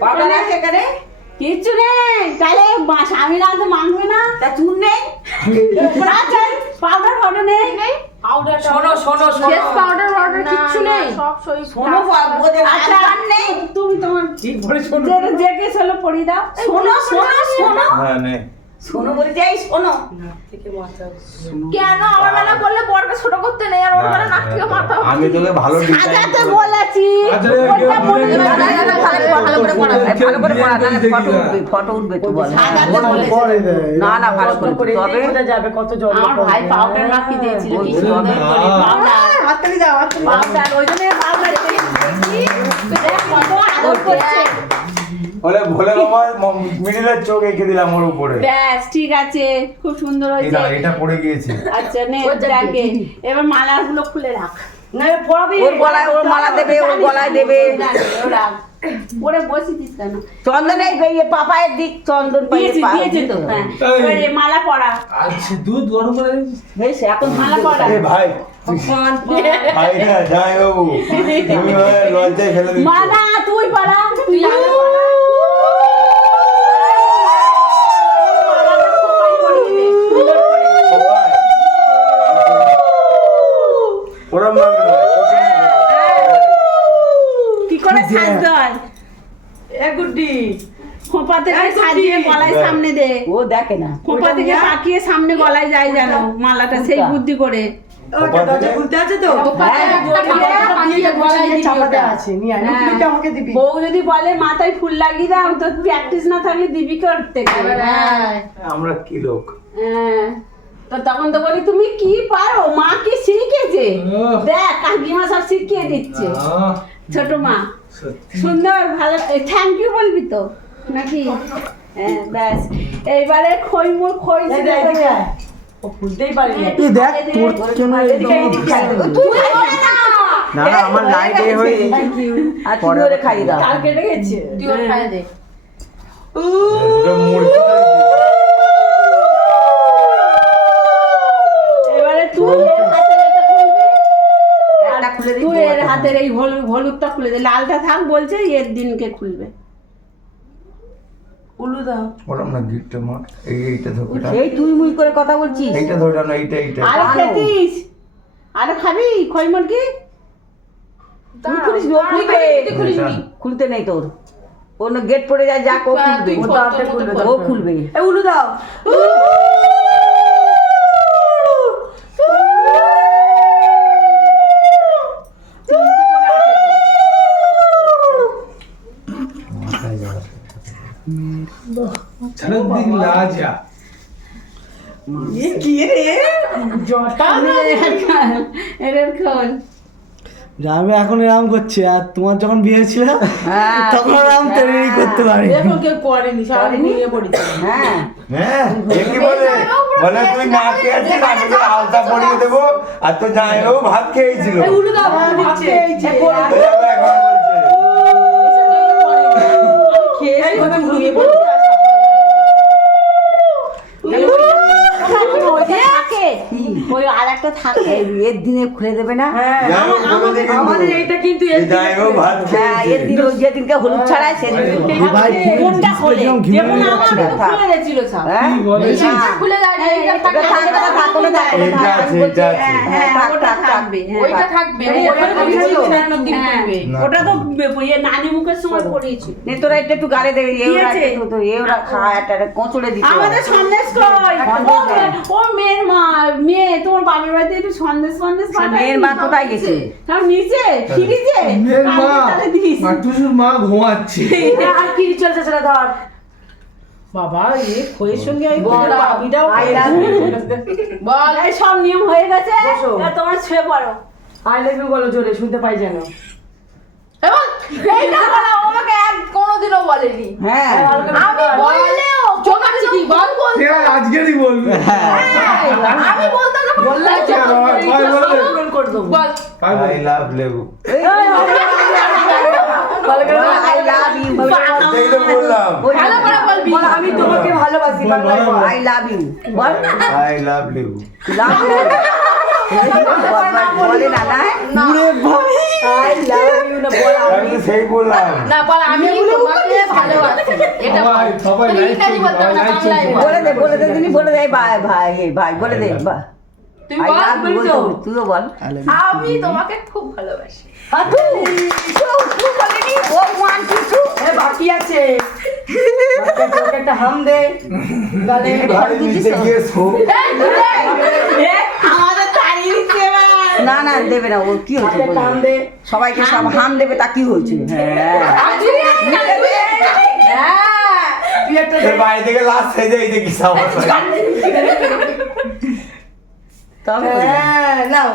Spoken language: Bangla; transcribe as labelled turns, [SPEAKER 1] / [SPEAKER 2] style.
[SPEAKER 1] পাউডার
[SPEAKER 2] না সেখানে
[SPEAKER 1] কিচ্ছু নেই তাহলে স্বামী স্বামীরা তো মানবে না
[SPEAKER 2] তা চুন নেই
[SPEAKER 1] আচ্ছা পাউডার পাউডার নেই
[SPEAKER 3] পাউডার
[SPEAKER 2] শোনো শোনো শোনো
[SPEAKER 3] পাউডার পাউডার কিচ্ছু নেই সব সই
[SPEAKER 2] শোনো
[SPEAKER 1] আচ্ছা
[SPEAKER 2] আর নেই
[SPEAKER 1] তুমি তোমার
[SPEAKER 4] ঠিক বলে শোনো
[SPEAKER 1] যে যে কেস হলো পড়িয়ে দাও
[SPEAKER 2] শোনো শোনো শোনো
[SPEAKER 5] হ্যাঁ নে
[SPEAKER 2] শোনো বলে যাই শোনো।
[SPEAKER 3] কেন? আমার বেলা করলে বড়কে ছোট করতে নেই আর ওর বেলা নাক থেকে মাথা
[SPEAKER 5] আমি তোকে ভালো
[SPEAKER 1] সাজাতে বলেছি।
[SPEAKER 4] আচ্ছা।
[SPEAKER 2] ভালো করে পড়া ভালো করে পড়া ফটো উঠবে ফটো উঠবে তো বল। না না ভালো করে তবে
[SPEAKER 6] যাবে কত জল
[SPEAKER 1] আমার ভাই পাউডার দিয়েছিল কি
[SPEAKER 4] বলে
[SPEAKER 1] সুন্দর
[SPEAKER 4] না।
[SPEAKER 1] করে পাউডার
[SPEAKER 6] হাততালি দাও হাততালি
[SPEAKER 1] পাউডার ওই জন্য পাউডার দেখ কত আদর করছে।
[SPEAKER 5] বলে ভোলে বাবা মিডিলের চোখ এঁকে দিলাম ওর উপরে।
[SPEAKER 1] ব্যাস ঠিক আছে। খুব সুন্দর হয়েছে।
[SPEAKER 5] এটা পড়ে গিয়েছে।
[SPEAKER 1] আচ্ছা নে দেখে এবার মালাগুলো খুলে রাখ।
[SPEAKER 6] না পড়াবি।
[SPEAKER 2] ওর গলায় ওর মালা দেবে ওর গলায় দেবে।
[SPEAKER 1] পরে বসে দিস কেন?
[SPEAKER 2] চন্দন এই বেরিয়ে পাপায়ের দিক চন্দন পায়ে
[SPEAKER 1] দিয়েছি দিয়েছি তো হ্যাঁ। মালা পরা
[SPEAKER 4] আচ্ছা দুধ গরম করে দিয়েছিস?
[SPEAKER 2] বেশ এখন
[SPEAKER 1] মালা পরা
[SPEAKER 5] এ ভাই। ভাই না যাই বাবু। তুমি লজ্জায় ফেলে দিচ্ছ।
[SPEAKER 1] মালা তুই তুই মালা পরা মালাটা খোপায় পরিয়ে দে, সুন্দর করে।
[SPEAKER 5] সবাই।
[SPEAKER 1] কি করে সাজতে হয়
[SPEAKER 6] এ গুড্ডি।
[SPEAKER 1] খোপা থেকে সাজিয়ে গলায় সামনে দে।
[SPEAKER 2] ও দেখে না।
[SPEAKER 1] খোপা থেকে পাকিয়ে সামনে গলায় যায় যেন মালাটা সেই বুদ্ধি করে। বউ যদি বলে মাথায় ফুল লাগিয়ে দাও তো প্র্যাকটিস না থাকলে দিবি করতে? হ্যাঁ।
[SPEAKER 5] আমরা কি লোক?
[SPEAKER 1] হ্যাঁ। তো তখন তো বলি তুমি কি পারো? মা কি শিখেছে? দেখ কাকিমা সব শিখিয়ে দিচ্ছে। ছোট মা। সুন্দর ভালো। থ্যাংক ইউ বলবি তো? নাকি? হ্যাঁ ব্যাস। এইবারে খই মুর খই
[SPEAKER 6] পারিনি।
[SPEAKER 1] দেখ তোর। তুই না।
[SPEAKER 5] না আমার লাইট এ হয়ে
[SPEAKER 2] আর ওরে খাইয়ে দাও
[SPEAKER 1] কাল গেছে।
[SPEAKER 3] তুই ওর খাইয়ে দে
[SPEAKER 5] মূর্তি
[SPEAKER 1] এবারে তুই এর হাতের এটা খুলবি
[SPEAKER 2] একটা খুলে দিই
[SPEAKER 1] তুই এর হাতের এই হলুদটা খুলে দে। লালটা থাক বলছে এর দিনকে খুলবে।
[SPEAKER 6] উলু দাও।
[SPEAKER 5] ওরম না গিফটটা মা এই এইটা ধরে
[SPEAKER 2] এই তুই মুই করে কথা বলছিস।
[SPEAKER 5] এইটা ধরে না এইটা এইটা।
[SPEAKER 1] আরে খেতিস। আরে খাবি? খই মুরগি?
[SPEAKER 2] তুই খুলিস নি, ও খুলবে। খুলতে নেই তোর। অন্য গেট পড়ে যায় যা ও খুলবে।
[SPEAKER 6] ও খুলবে। উলু দাও।
[SPEAKER 4] লাজা
[SPEAKER 7] আমি এখন এরকম করছি আর তোমার যখন বিয়ে ছিল
[SPEAKER 2] হ্যাঁ।
[SPEAKER 7] তখন এরকম তৈরি করতে পারি
[SPEAKER 6] দেখো কেউ করেনি
[SPEAKER 2] হ্যাঁ।
[SPEAKER 5] হ্যাঁ কি বলে? বলে তুই না খেয়েছিস আমি তো আলতা পরিয়ে দেবো আর তো ভাত খেয়েছিল।
[SPEAKER 6] এই উলু দাও ভাত দিচ্ছে এ করে
[SPEAKER 5] এই দেখো এখন বলছে।
[SPEAKER 6] খেয়ে এসে ঘুমিয়ে পড়েছে আর
[SPEAKER 1] ওই যে থাকে ওই আর একটা থাকে
[SPEAKER 2] এর দিনে খুলে দেবে না?
[SPEAKER 6] হ্যাঁ। আমাদের এইটা কিন্তু এর
[SPEAKER 2] হ্যাঁ দিন যেদিনকে হলুদ ছাড়ায়
[SPEAKER 1] কোনটা খোলে।
[SPEAKER 7] যেমন
[SPEAKER 1] আমার খুলে
[SPEAKER 2] হ্যাঁ।
[SPEAKER 3] খুলে
[SPEAKER 2] ওটা
[SPEAKER 1] হ্যাঁ। হ্যাঁ। হ্যাঁ, তো ইয়ে নানি মুখের সময় পড়িয়েছি
[SPEAKER 2] তোরা একটু গালে দেবে খায় কোঁচড়ে
[SPEAKER 1] আমাদের
[SPEAKER 2] হয়।
[SPEAKER 1] সন্দেশ কই
[SPEAKER 2] সন্দেশ
[SPEAKER 1] ও,
[SPEAKER 2] দেয়।
[SPEAKER 1] ও মেয়ের মা মেয়ে তোমার বাবার বাড়িতে একটু সন্দেশ সন্দেশ
[SPEAKER 2] মেয়ের মা কোথায় গেছে?
[SPEAKER 1] তাও নিচে ফ্রিজে
[SPEAKER 4] মেয়ের মা মাটুসুর মা ঘুমাচ্ছে।
[SPEAKER 6] আর কি চলছে সেটা ধর। বাবা এ খয়ের সঙ্গে ওই
[SPEAKER 2] বল,
[SPEAKER 6] বাবিটাও
[SPEAKER 1] এই সব নিয়ম হয়ে গেছে। তোমরা পড়ো।
[SPEAKER 6] আই লাভ ইউ বলো জোরে শুনতে পাই যেন।
[SPEAKER 3] এবং এইটা বলা আমাকে এক কোনোদিনও বলেনি।
[SPEAKER 2] হ্যাঁ।
[SPEAKER 3] আমি বললেও চোখাচ্ছি কি বল। বল
[SPEAKER 4] আজকেরই বলবে।
[SPEAKER 3] আমি বলতাম
[SPEAKER 4] বলে।
[SPEAKER 2] না না? বলে। দে বলে ভাই ভাই ভাই বলে দে
[SPEAKER 3] আমি তোমাকে খুব ভালোবাসি
[SPEAKER 2] না না দেবে না ও কি হয়েছে সবাইকে সব হাম দেবে তা কি হয়েছে
[SPEAKER 5] বাইরে থেকে লাস্ট হয়ে যায় দেখি সব
[SPEAKER 2] তাহলে
[SPEAKER 6] হ্যাঁ, নাও